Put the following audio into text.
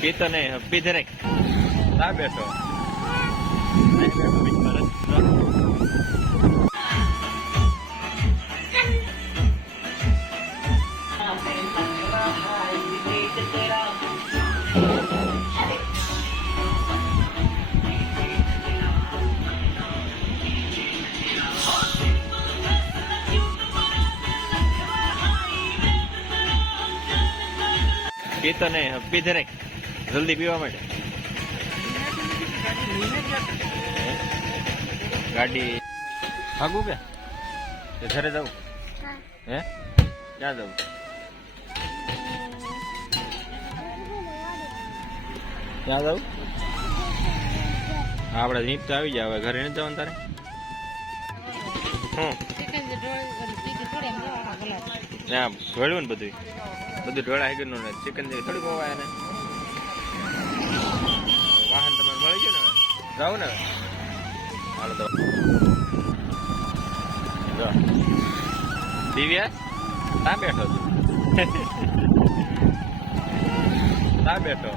પીતો નહીં પીધે રે ના બેઠો પીતો નહીં પીધે રે જલ્દી પીવા માટે ગાડી ભાગું કે ઘરે જવું હે ક્યાં જવું ક્યાં જવું આપડે નીચ તો આવી જાય હવે ઘરે નથી જવાનું તારે ત્યાં ઢોળ્યું ને બધું ઢોળા હેગરનું ને ચિકન જેવી થોડી ખવાય ને વાહન તમારે મળી ગયું ને જાવ ને હાલો તો દિવ્યા તા બેઠો તા બેઠો